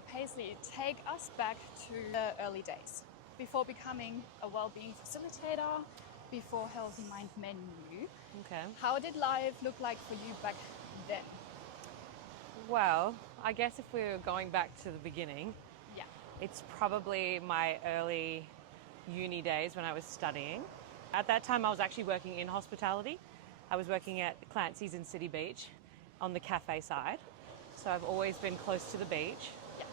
right, Paisley, take us back to the early days. Before becoming a well-being facilitator, before Healthy Mind Menu, Okay. how did life look like for you back then? Well, I guess if we were going back to the beginning, Yeah. it's probably my early uni days when I was studying. At that time, I was actually working in hospitality. I was working at Clancy's in City Beach on the cafe side. So I've always been close to the beach. Yeah.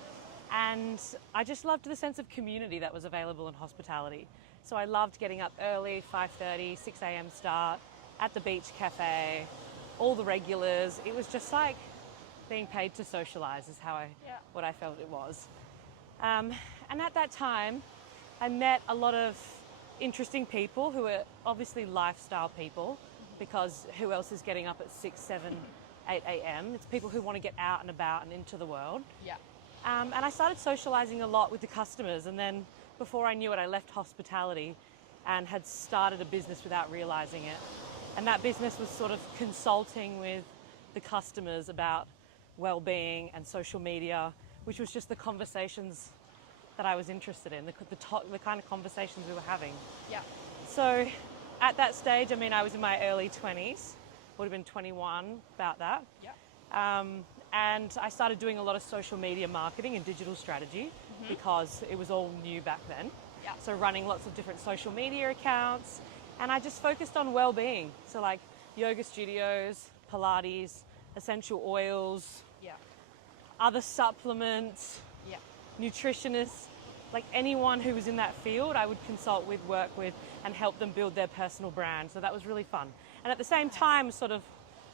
And I just loved the sense of community that was available in hospitality. So I loved getting up early, 5:30, 6 a.m. start at the beach cafe, all the regulars. It was just like being paid to socialise is Yeah. what I felt it was. And at that time, I met a lot of interesting people who were obviously lifestyle people, because who else is getting up at 6, 7, 8 a.m.? It's people who want to get out and about and into the world. Yeah. And I started socialising a lot with the customers, and then before I knew it, I left hospitality and had started a business without realising it. And that business was sort of consulting with the customers about well-being and social media, which was just the conversations that I was interested in, the kind of conversations we were having. Yeah. So at that stage, I mean, I was in my early 20s, would have been 21, about that. Yeah. And I started doing a lot of social media marketing and digital strategy because it was all new back then. Yeah. So running lots of different social media accounts, and I just focused on well-being. So like yoga studios, Pilates, essential oils, Yeah. other supplements, Yeah. nutritionists, like anyone who was in that field, I would consult with, work with, and help them build their personal brand. So that was really fun. And at the same time, sort of,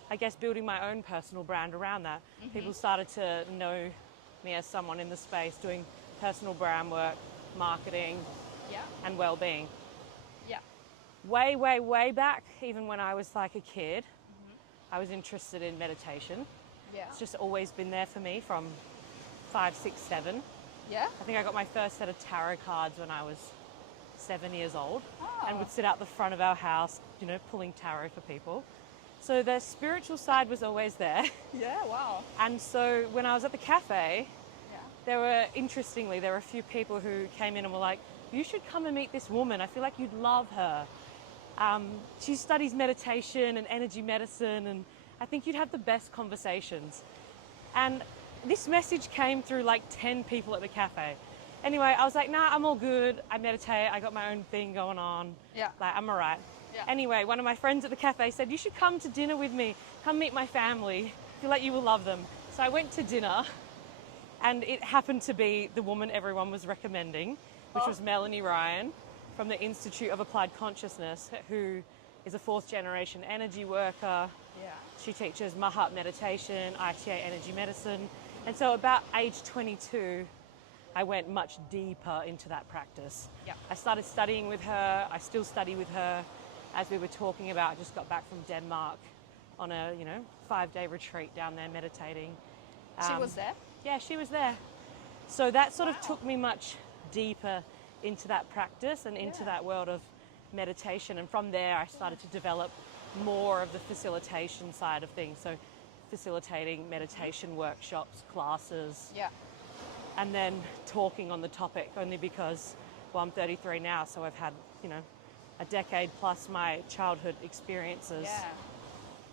I guess, building my own personal brand around that. People started to know me as someone in the space doing personal brand work, marketing, Yeah. and well-being. Yeah. Way, way, way back, even when I was like a kid, I was interested in meditation. Yeah. It's just always been there for me from 5, 6, 7. Yeah. I think I got my first set of tarot cards when I was 7 years old, Oh. and would sit out the front of our house, pulling tarot for people. So the spiritual side was always there. Yeah. Wow. And so when I was at the cafe, Yeah. there were a few people who came in and were like, you should come and meet this woman. I feel like you'd love her. She studies meditation and energy medicine, and I think you'd have the best conversations. And this message came through like 10 people at the cafe. Anyway, I was like, nah, I'm all good. I meditate. I got my own thing going on. Yeah. Like, I'm all right. Yeah. Anyway, one of my friends at the cafe said, you should come to dinner with me. Come meet my family. I feel like you will love them. So I went to dinner, and it happened to be the woman everyone was recommending, which was Melanie Ryan from the Institute of Applied Consciousness, who is a 4th generation energy worker. Yeah. She teaches Mahat meditation, ITA energy medicine. And so about age 22, I went much deeper into that practice. Yeah. I started studying with her. I still study with her. As we were talking about, I just got back from Denmark on a 5-day retreat down there meditating. She was there? Yeah, she was there. So that sort of took me much deeper into that practice and into that world of meditation. And from there, I started to develop more of the facilitation side of things. So facilitating meditation workshops, classes, Yeah. and then talking on the topic, only because, well, I'm 33 now, so I've had, a decade plus my childhood experiences Yeah.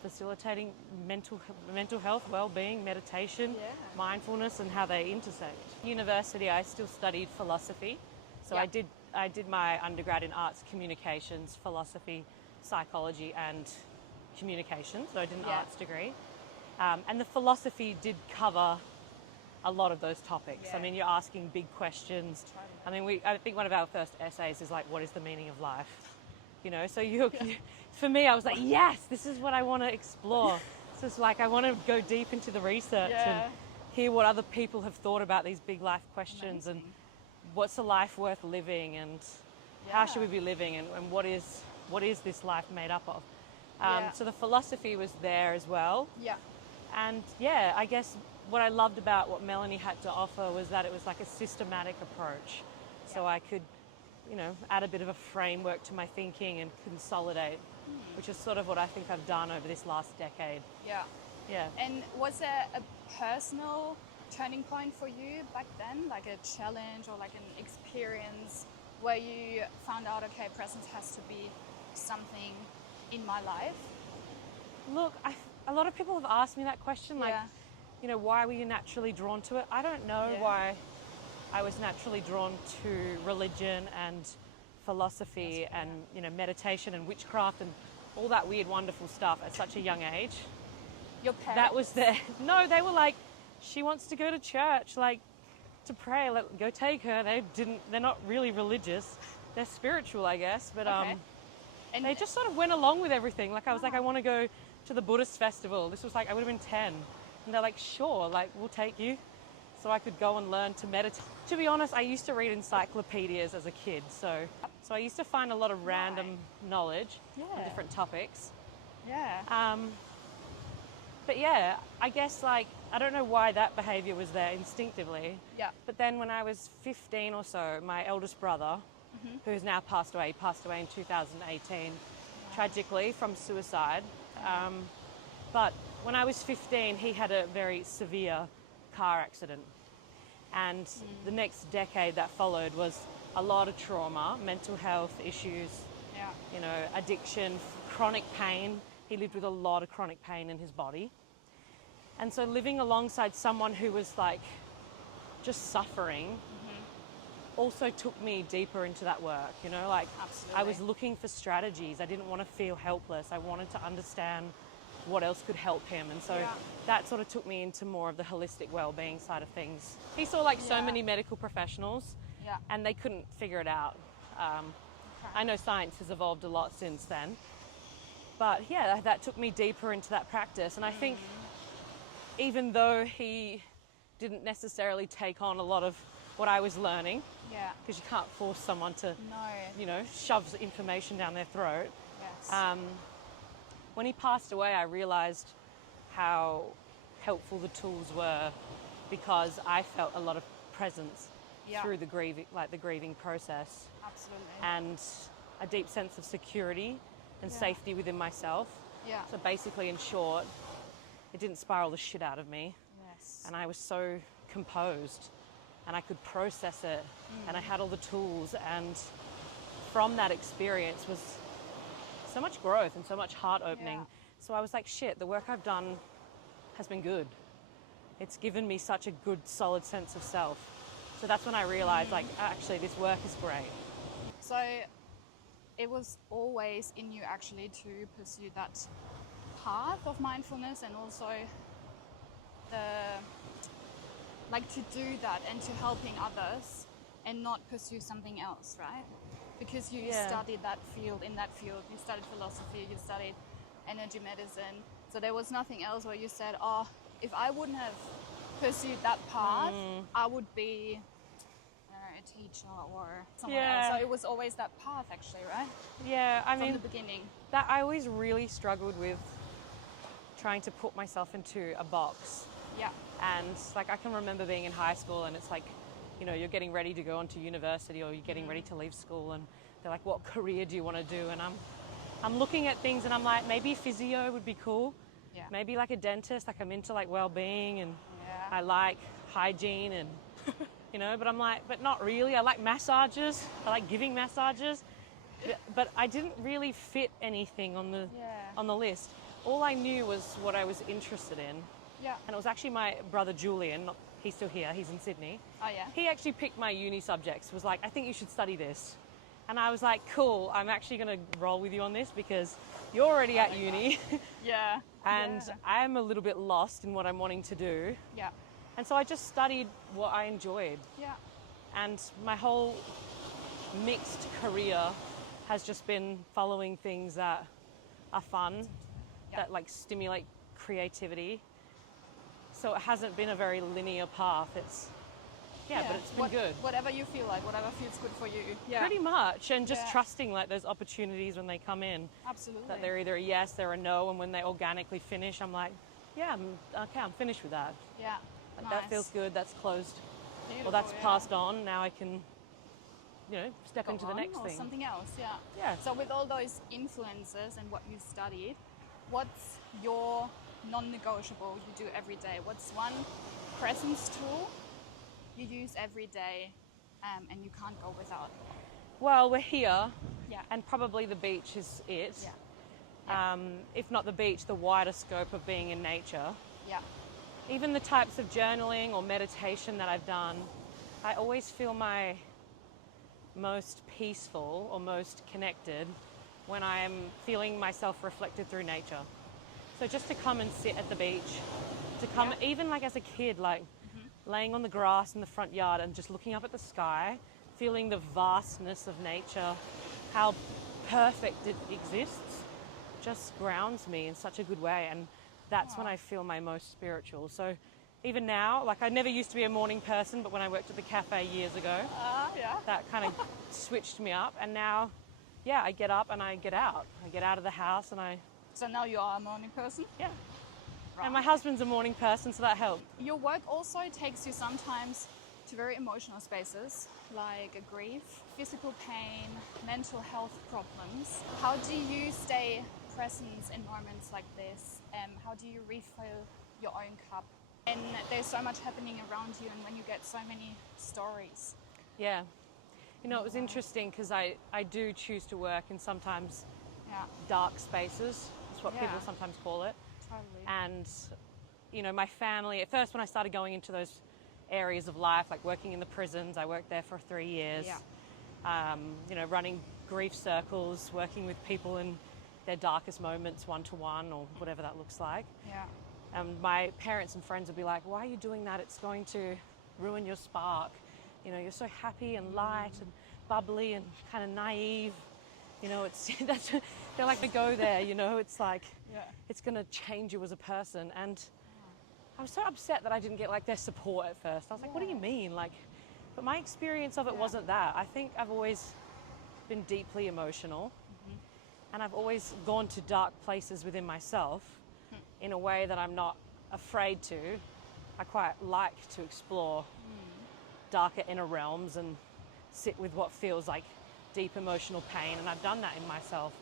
facilitating mental health, well-being, meditation, Yeah. mindfulness, and how they intersect. University, I still studied philosophy. So Yeah. I did my undergrad in arts communications, philosophy, psychology, and communications. So I did an arts degree. And the philosophy did cover a lot of those topics. Yeah. I mean, you're asking big questions. I mean, I think one of our first essays is like, what is the meaning of life? So for me, I was like, yes, this is what I want to explore. So it's like, I want to go deep into the research and hear what other people have thought about these big life questions. Amazing. And what's a life worth living, and how should we be living, and what is this life made up of? So the philosophy was there as well. Yeah. And I guess what I loved about what Melanie had to offer was that it was like a systematic approach. So I could, add a bit of a framework to my thinking and consolidate, which is sort of what I think I've done over this last decade. Yeah. Yeah. And was there a personal turning point for you back then, like a challenge or like an experience where you found out, okay, presence has to be something in my life? Look, a lot of people have asked me that question, like, Yeah. you know, why were you naturally drawn to it? I don't know Yeah. why I was naturally drawn to religion and philosophy and, you know, meditation and witchcraft and all that weird, wonderful stuff at such a young age. Your parents? That was their, no, they were like, she wants to go to church, like, to pray, go take her. They're not really religious. They're spiritual, I guess, but Okay. And they just sort of went along with everything. Like, I was like, I want to go to the Buddhist festival. This was like, I would have been 10. And they're like, sure, like, we'll take you. So I could go and learn to meditate. To be honest, I used to read encyclopedias as a kid. So I used to find a lot of random knowledge on different topics. yeah. But yeah, I guess, like, I don't know why that behavior was there instinctively. Yeah. But then when I was 15 or so, my eldest brother, who's now passed away in 2018, tragically from suicide. But when I was 15, he had a very severe car accident. And the next decade that followed was a lot of trauma, mental health issues, Yeah. you know, addiction, chronic pain. He lived with a lot of chronic pain in his body. And so living alongside someone who was like just suffering also took me deeper into that work, you know, like Absolutely. I was looking for strategies. I didn't want to feel helpless. I wanted to understand what else could help him. And so that sort of took me into more of the holistic well-being side of things. He saw like so many medical professionals and they couldn't figure it out. I know science has evolved a lot since then. But yeah, that took me deeper into that practice. And I think even though he didn't necessarily take on a lot of what I was learning, because you can't force someone to, you know, shove information down their throat. Yes. When he passed away, I realized how helpful the tools were, because I felt a lot of presence through the grieving process. Absolutely. And a deep sense of security and safety within myself. Yeah. So basically, in short, it didn't spiral the shit out of me. Yes. And I was so composed and I could process it and I had all the tools, and from that experience was so much growth and so much heart opening. Yeah. So I was like, shit, the work I've done has been good. It's given me such a good, solid sense of self. So that's when I realized, like, actually, this work is great. So it was always in you actually to pursue that path of mindfulness, and also to do that and to helping others and not pursue something else, right? Because you studied that field, you studied philosophy, you studied energy medicine. So there was nothing else where you said, oh, if I wouldn't have pursued that path, I would be a teacher or someone else. So it was always that path actually, right? Yeah, I mean, from the beginning. That I always really struggled with trying to put myself into a box. Yeah. And like, I can remember being in high school and it's like, you know, you're getting ready to go on to university or you're getting ready to leave school, and they're like, what career do you want to do? And I'm looking at things and I'm like, maybe physio would be cool. Yeah. Maybe like a dentist, like I'm into like well-being and I like hygiene and, you know, but I'm like, but not really. I like massages. I like giving massages. But I didn't really fit anything on the list. All I knew was what I was interested in. Yeah. And it was actually my brother Julian, he's still here, he's in Sydney. Oh yeah. He actually picked my uni subjects, was like, I think you should study this. And I was like, cool, I'm actually going to roll with you on this because you're already at uni. Yeah. And I'm a little bit lost in what I'm wanting to do. Yeah. And so I just studied what I enjoyed. Yeah. And my whole mixed career has just been following things that are fun, that like stimulate creativity. So it hasn't been a very linear path. It's but it's been good. Whatever you feel like, whatever feels good for you. Yeah. Pretty much, and just trusting like those opportunities when they come in. Absolutely. That they're either a yes, they're a no, and when they organically finish, I'm like, yeah, I'm finished with that. Yeah. Like, nice. that feels good. That's closed. Beautiful, Or that's passed on. Now I can, you know, step Go into the on, next or thing. something else. Yeah. Yeah. So with all those influences and what you studied, what's your non-negotiable you do every day? What's one presence tool you use every day and you can't go without? Well, we're here, Yeah. and probably the beach is it. Yeah. If not the beach, the wider scope of being in nature. Yeah. Even the types of journaling or meditation that I've done, I always feel my most peaceful or most connected when I am feeling myself reflected through nature. So just to come and sit at the beach, to come, even like as a kid, like laying on the grass in the front yard and just looking up at the sky, feeling the vastness of nature, how perfect it exists, just grounds me in such a good way. And that's when I feel my most spiritual. So even now, like I never used to be a morning person, but when I worked at the cafe years ago, that kind of switched me up. And now, I get up and I get out. I get out of the house and I... So now you are a morning person? Yeah. Right. And my husband's a morning person, so that helped. Your work also takes you sometimes to very emotional spaces, like grief, physical pain, mental health problems. How do you stay present in moments like this? How do you refill your own cup? And there's so much happening around you, and when you get so many stories. Yeah. You know, it was interesting because I do choose to work in sometimes dark spaces. That's what people sometimes call it. Totally. And, you know, my family, at first when I started going into those areas of life, like working in the prisons, I worked there for 3 years. Yeah. You know, running grief circles, working with people in their darkest moments, one-to-one or whatever that looks like. Yeah. And my parents and friends would be like, why are you doing that? It's going to ruin your spark. You know, you're so happy and light and bubbly and kind of naive. You know, they're like to go there, you know, it's like, it's going to change you as a person. And I was so upset that I didn't get like their support at first. I was like, what do you mean? Like, but my experience of it wasn't that. I think I've always been deeply emotional and I've always gone to dark places within myself in a way that I'm not afraid to. I quite like to explore darker inner realms and sit with what feels like deep emotional pain, and I've done that in myself.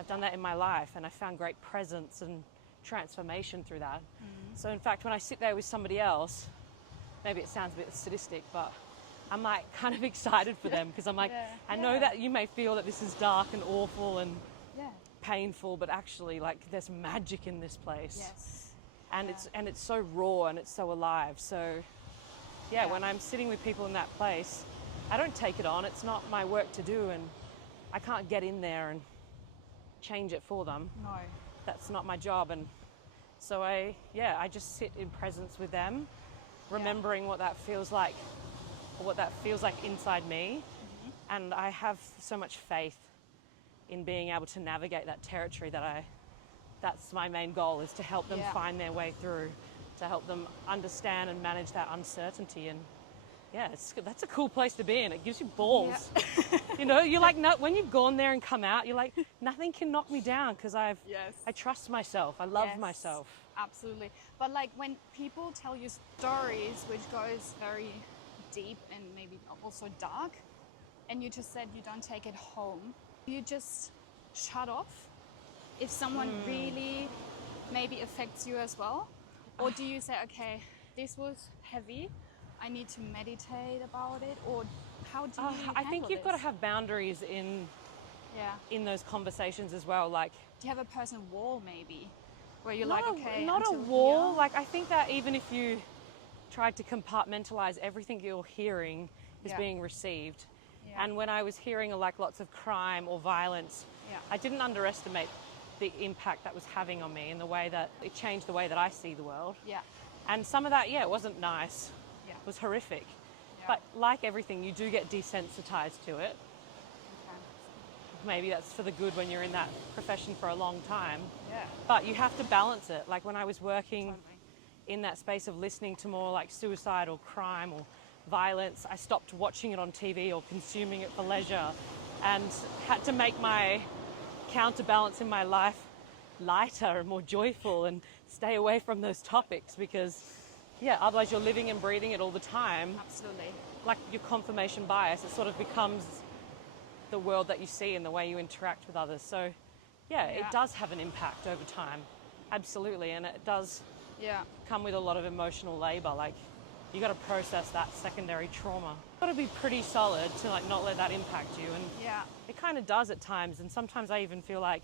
I've done that in my life, and I found great presence and transformation through that. So in fact, when I sit there with somebody else, maybe it sounds a bit sadistic, but I'm like kind of excited for them because I'm like, I know that you may feel that this is dark and awful and painful, but actually like there's magic in this place. Yes. And it's so raw and it's so alive. So when I'm sitting with people in that place, I don't take it on. It's not my work to do, and I can't get in there and change it for them. No. That's not my job. And so I just sit in presence with them, remembering what that feels like, or what that feels like inside me. And I have so much faith in being able to navigate that territory that's my main goal, is to help them find their way through, to help them understand and manage that uncertainty. And that's a cool place to be in. It gives you balls. You know, you're like, no, when you've gone there and come out, you're like, nothing can knock me down because I trust myself. I love myself. Absolutely. But like when people tell you stories which goes very deep and maybe also dark, and you just said you don't take it home, you just shut off if someone really maybe affects you as well? Or do you say, okay, this was heavy, I need to meditate about it? Or how do you I think you've this? got to have boundaries in those conversations as well. Like, do you have a personal wall maybe where you're not like, okay, not a until wall. here? Like, I think that even if you tried to compartmentalize everything you're hearing is being received. And when I was hearing like lots of crime or violence, I didn't underestimate the impact that was having on me in the way that it changed the way that I see the world. And some of that, it wasn't nice. It was horrific. But like everything, you do get desensitized to it. Maybe that's for the good when you're in that profession for a long time. But you have to balance it. Like when I was working in that space of listening to more like suicide or crime or violence, I stopped watching it on TV or consuming it for leisure, and had to make my counterbalance in my life lighter and more joyful and stay away from those topics, because otherwise you're living and breathing it all the time. Absolutely. Like your confirmation bias, it sort of becomes the world that you see and the way you interact with others. So it does have an impact over time. Absolutely. And it does come with a lot of emotional labor. Like you got to process that secondary trauma. Got to be pretty solid to like not let that impact you, and it kind of does at times. And sometimes I even feel like,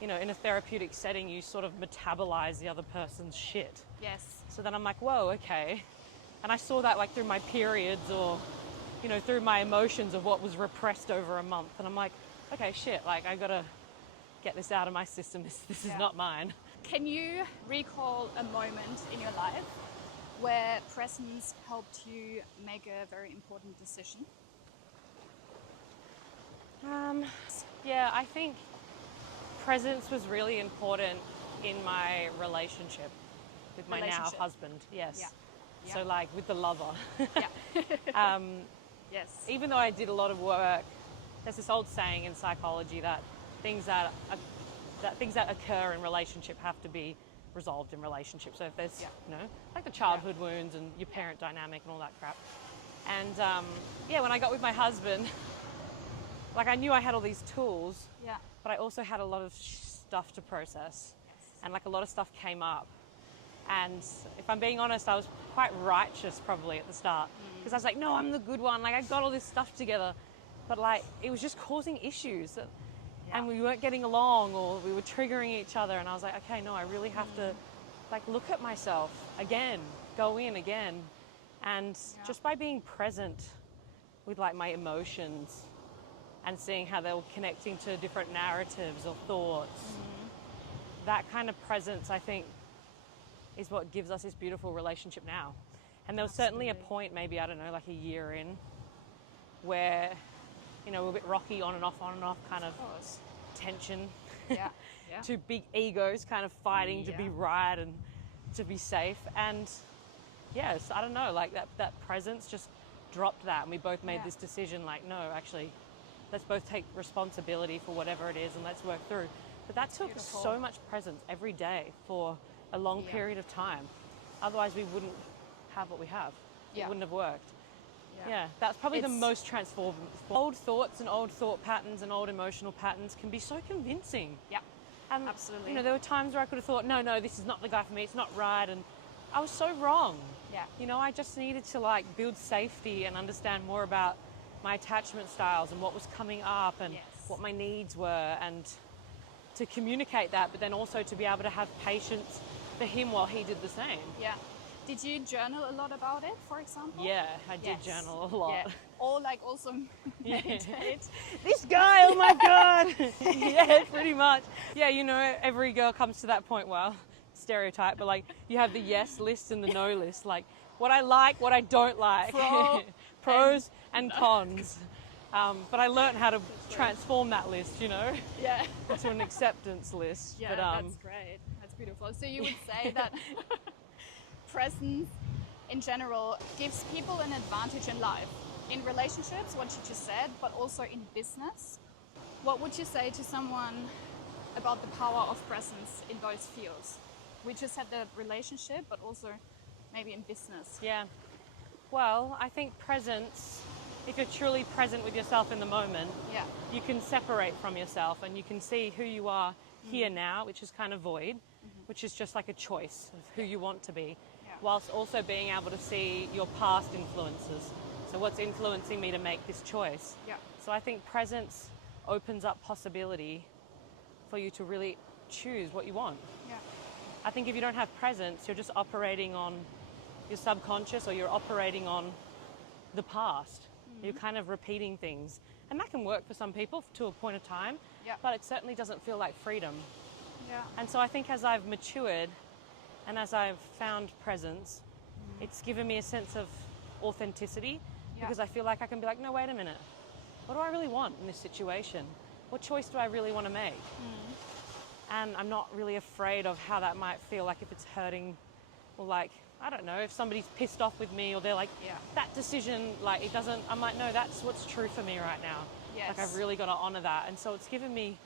you know, in a therapeutic setting, you sort of metabolize the other person's shit. Yes. So then I'm like, whoa, okay. And I saw that like through my periods, or, you know, through my emotions of what was repressed over a month. And I'm like, okay, shit, like I gotta get this out of my system. This is not mine. Can you recall a moment in your life where presence helped you make a very important decision? Yeah, I think presence was really important in my relationship with my now husband. Yes. Yeah. So like with the lover. Yes. Even though I did a lot of work, there's this old saying in psychology that things that occur in relationship have to be resolved in relationship. So if there's, you know, like the childhood wounds and your parent dynamic and all that crap. And when I got with my husband, like I knew I had all these tools, but I also had a lot of stuff to process, and like a lot of stuff came up. And if I'm being honest, I was quite righteous probably at the start, because I was like, no, I'm the good one. Like I got all this stuff together, but like it was just causing issues, and we weren't getting along, or we were triggering each other. And I was like, okay, no, I really have to like look at myself again, go in again, and just by being present with like my emotions and seeing how they were connecting to different narratives or thoughts, that kind of presence, I think, is what gives us this beautiful relationship now. And there was certainly a point, maybe, I don't know, like a year in, where, you know, we're a bit rocky on and off kind of tension. Two big egos kind of fighting to be right and to be safe. And yes, I don't know, like that presence just dropped that, and we both made this decision, like, no, actually, let's both take responsibility for whatever it is and let's work through. But that took so much presence every day for a long period of time. Otherwise we wouldn't have what we have. It wouldn't have worked. That's probably the most transformative. Old thoughts and old thought patterns and old emotional patterns can be so convincing. And absolutely. You know, there were times where I could have thought, no, this is not the guy for me, it's not right, and I was so wrong. You know, I just needed to like build safety and understand more about my attachment styles and what was coming up and what my needs were, and to communicate that, but then also to be able to have patience for him while he did the same. Did you journal a lot about it, for example? Yeah, I did journal a lot. Or like also meditate. This guy, oh my God. Pretty much. You know, every girl comes to that point, well, stereotype, but like you have the yes list and the no list, like what I like, what I don't like. Pros and cons. But I learned how to transform that list, you know, into an acceptance list. But, that's great. That's beautiful. So you would say that presence in general gives people an advantage in life, in relationships, what you just said, but also in business. What would you say to someone about the power of presence in those fields? We just had the relationship, but also maybe in business. Well, I think presence, if you're truly present with yourself in the moment, you can separate from yourself and you can see who you are here now, which is kind of void, which is just like a choice of who you want to be, whilst also being able to see your past influences. So what's influencing me to make this choice? So I think presence opens up possibility for you to really choose what you want. I think if you don't have presence, you're just operating on your subconscious, or you're operating on the past. You're kind of repeating things. And that can work for some people to a point of time, but it certainly doesn't feel like freedom. And so I think as I've matured and as I've found presence, it's given me a sense of authenticity, because I feel like I can be like, no, wait a minute. What do I really want in this situation? What choice do I really want to make? And I'm not really afraid of how that might feel, like if it's hurting, or like, I don't know, if somebody's pissed off with me, or they're like, that decision, like it doesn't, I'm like, no, that's what's true for me right now. Like I've really got to honor that. And so it's given me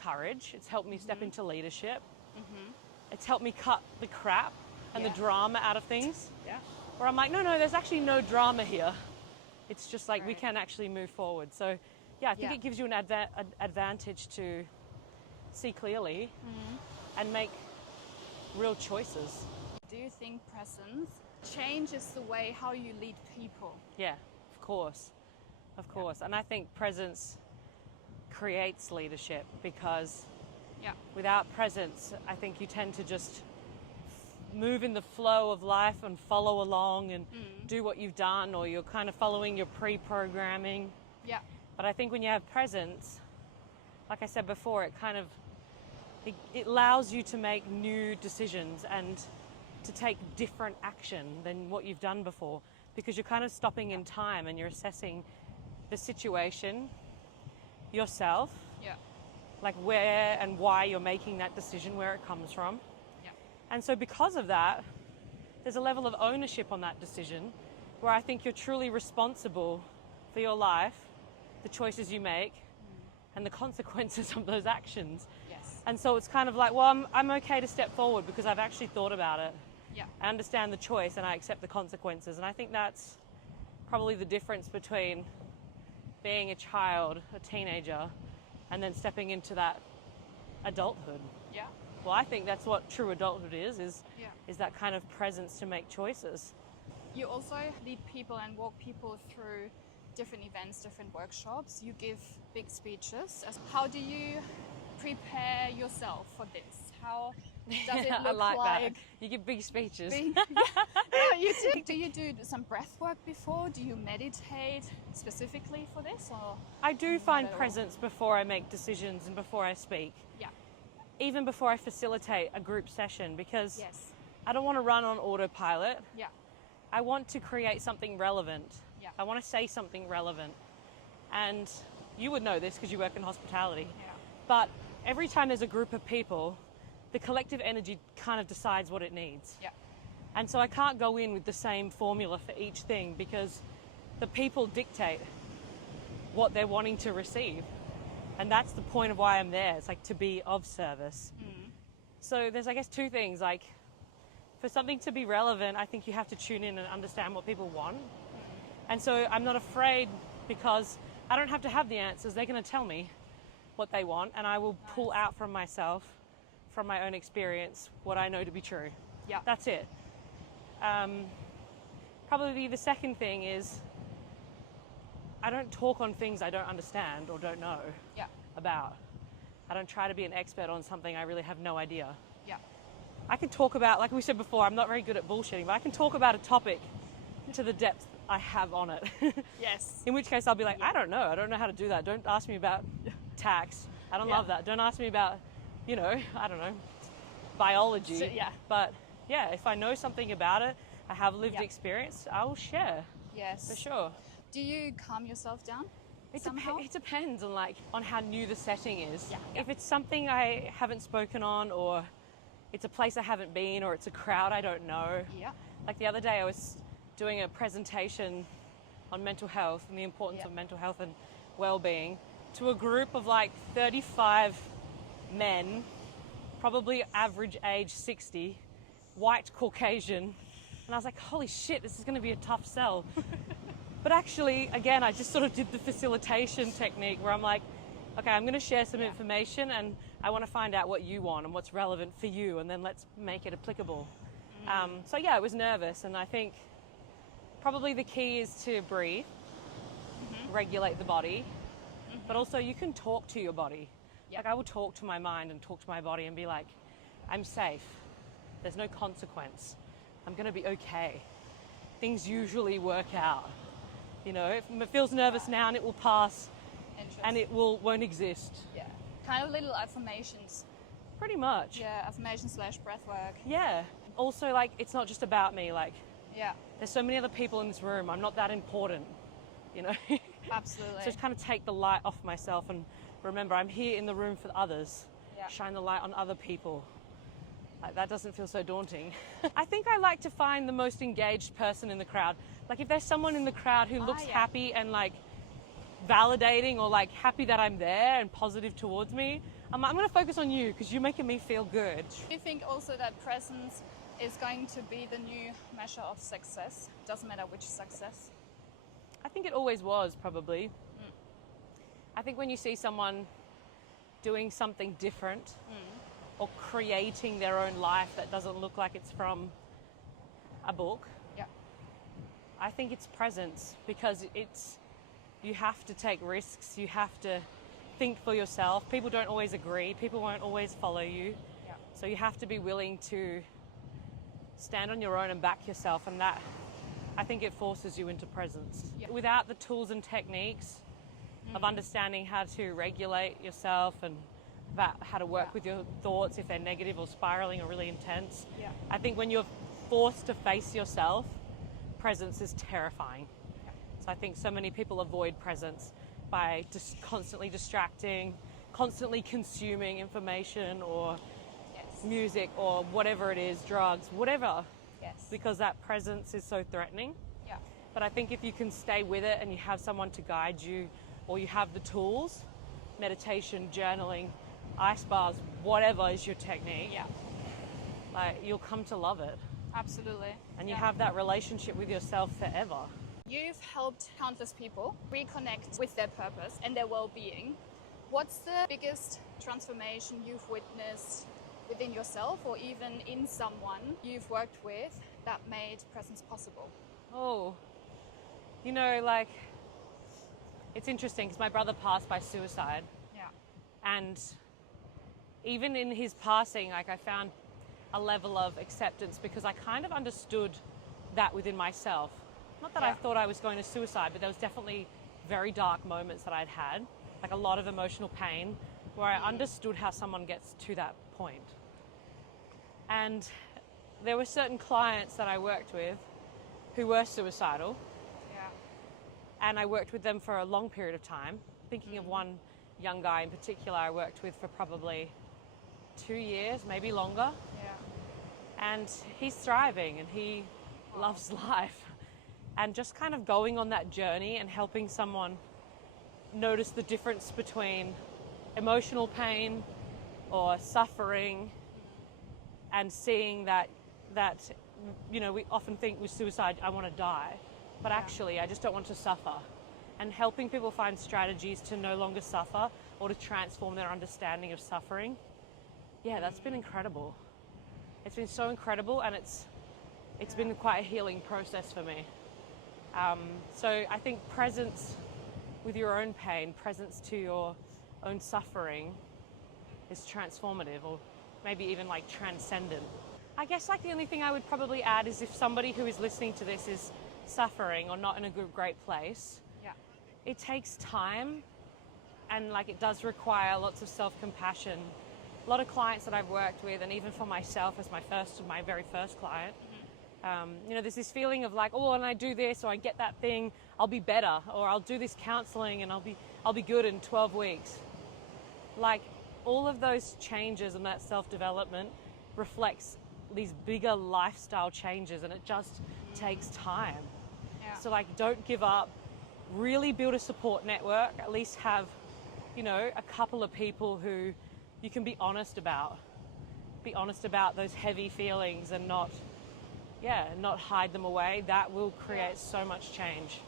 courage. It's helped me step into leadership. It's helped me cut the crap and the drama out of things. Where I'm like, no, there's actually no drama here. It's just like, we can actually move forward. So I think it gives you an advantage to see clearly and make real choices. Do you think presence changes the way how you lead people. Yeah, of course. Of course. And I think presence creates leadership, because without presence, I think you tend to just move in the flow of life and follow along and do what you've done, or you're kind of following your pre-programming. Yeah. But I think when you have presence, like I said before, it allows you to make new decisions and to take different action than what you've done before, because you're kind of stopping in time and you're assessing the situation, yourself, like where and why you're making that decision, where it comes from. And so because of that, there's a level of ownership on that decision where I think you're truly responsible for your life, the choices you make, and the consequences of those actions. Yes. And so it's kind of like, well, I'm okay to step forward because I've actually thought about it. Yeah. I understand the choice and I accept the consequences. And I think that's probably the difference between being a child, a teenager, and then stepping into that adulthood. Yeah. Well, I think that's what true adulthood is that kind of presence to make choices. You also lead people and walk people through different events, different workshops. You give big speeches. How do you prepare yourself for this? How does it look I like that. You give big speeches. No, you do. Do you do some breath work before? Do you meditate specifically for this? Or I do find presence before I make decisions and before I speak. Yeah. Even before I facilitate a group session, because Yes. I don't want to run on autopilot. Yeah. I want to create something relevant. Yeah. I want to say something relevant. And you would know this because you work in hospitality. Yeah. But every time there's a group of people, the collective energy kind of decides what it needs. Yeah. And so I can't go in with the same formula for each thing, because the people dictate what they're wanting to receive. And that's the point of why I'm there. It's like to be of service. So there's, I guess, two things. Like, for something to be relevant, I think you have to tune in and understand what people want. And so I'm not afraid, because I don't have to have the answers. They're going to tell me what they want, and I will pull out from myself, from my own experience, what I know to be true. Yeah. That's it. Probably the second thing is, I don't talk on things I don't understand or don't know about. I don't try to be an expert on something I really have no idea. Yeah. I can talk about, like we said before, I'm not very good at bullshitting, but I can talk about a topic to the depth I have on it. Yes. In which case I'll be like, I don't know how to do that. Don't ask me about tax. I don't love that. Don't ask me about, I don't know, biology. So, But yeah, if I know something about it, I have lived experience, I will share. Yes. For sure. Do you calm yourself down? It depends on how new the setting is. Yeah. If it's something I haven't spoken on, or it's a place I haven't been, or it's a crowd I don't know. Yeah. Like the other day I was doing a presentation on mental health and the importance of mental health and well-being to a group of like 35 men, probably average age 60, white Caucasian. And I was like, holy shit, this is going to be a tough sell. But actually, again, I just sort of did the facilitation technique where I'm like, okay, I'm going to share some information, and I want to find out what you want and what's relevant for you, and then let's make it applicable. So yeah, I was nervous, and I think probably the key is to breathe, regulate the body, but also you can talk to your body. Like I will talk to my mind and talk to my body and be like, I'm safe. There's no consequence. I'm going to be okay. Things usually work out. If it feels nervous now, and it will pass, and it won't exist. Yeah. Kind of little affirmations. Pretty much. Yeah, affirmation / breath work. Yeah. Also, like, it's not just about me. Like, Yeah. there's so many other people in this room. I'm not that important, Absolutely. So just kind of take the light off myself and remember I'm here in the room for others. Yeah. Shine the light on other people. Like, that doesn't feel so daunting. I think I like to find the most engaged person in the crowd. Like, if there's someone in the crowd who looks happy and like validating, or like happy that I'm there and positive towards me, I'm going to focus on you because you're making me feel good. Do you think also that presence is going to be the new measure of success? Doesn't matter which success. I think it always was, probably. I think when you see someone doing something different or creating their own life that doesn't look like it's from a book, I think it's presence, because you have to take risks, you have to think for yourself. People don't always agree, people won't always follow you. Yeah. So you have to be willing to stand on your own and back yourself, and that, I think it forces you into presence. Yeah. Without the tools and techniques of understanding how to regulate yourself and about how to work with your thoughts if they're negative or spiraling or really intense, I think when you're forced to face yourself, presence is terrifying. So I think so many people avoid presence by just constantly distracting, constantly consuming information or music or whatever it is, drugs, whatever, because that presence is so threatening. Yeah. But I think if you can stay with it and you have someone to guide you, or you have the tools, meditation, journaling, ice baths, whatever is your technique, like, you'll come to love it. Absolutely. And you have that relationship with yourself forever. You've helped countless people reconnect with their purpose and their well-being. What's the biggest transformation you've witnessed within yourself or even in someone you've worked with that made presence possible? Oh, you know, like, it's interesting because my brother passed by suicide. Yeah. And even in his passing, like, I found a level of acceptance because I kind of understood that within myself. Not that I thought I was going to suicide, but there was definitely very dark moments that I'd had, like a lot of emotional pain, where I understood how someone gets to that point. And there were certain clients that I worked with who were suicidal. And I worked with them for a long period of time. Thinking of one young guy in particular I worked with for probably 2 years, maybe longer. And he's thriving and he loves life. And just kind of going on that journey and helping someone notice the difference between emotional pain or suffering and seeing that you know, we often think with suicide, I want to die. But actually, I just don't want to suffer. And helping people find strategies to no longer suffer or to transform their understanding of suffering. Yeah, that's been incredible. It's been so incredible, and it's been quite a healing process for me. So I think presence with your own pain, presence to your own suffering is transformative, or maybe even like transcendent. I guess like the only thing I would probably add is if somebody who is listening to this is suffering or not in a great place, it takes time, and like it does require lots of self-compassion. A lot of clients that I've worked with, and even for myself as my very first client, you know, there's this feeling of like, oh, when I do this or I get that thing, I'll be better, or I'll do this counseling and I'll be good in 12 weeks. Like, all of those changes and that self-development reflects these bigger lifestyle changes, and it just takes time. So like, don't give up, really build a support network, at least have, you know, a couple of people who you can be honest about those heavy feelings and not hide them away. That will create so much change.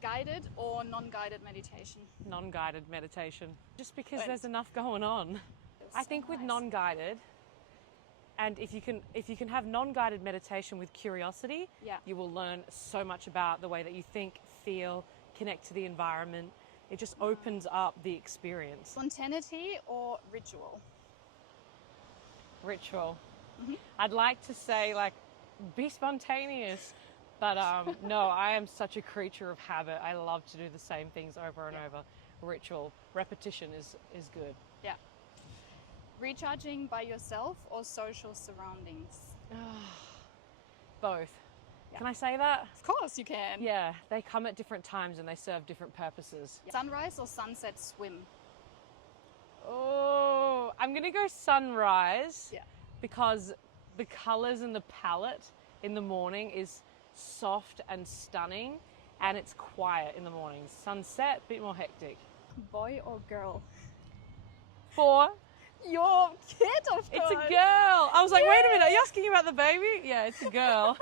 Guided or non-guided meditation? Non-guided meditation, just because there's enough going on. I think with non-guided, and if you can have non-guided meditation with curiosity, you will learn so much about the way that you think, feel, connect to the environment. It just opens up the experience. Spontaneity or ritual? Ritual. I'd like to say like, be spontaneous, but no, I am such a creature of habit. I love to do the same things over and over. Ritual, repetition is good. Yeah. Recharging by yourself or social surroundings? Both. Can I say that? Of course you can. Yeah, they come at different times and they serve different purposes. Sunrise or sunset swim? Oh, I'm going to go sunrise because the colours and the palette in the morning is soft and stunning, and it's quiet in the mornings. Sunset, a bit more hectic. Boy or girl? For your kid, of course. It's a girl. I was like, wait a minute, are you asking about the baby? Yeah, it's a girl.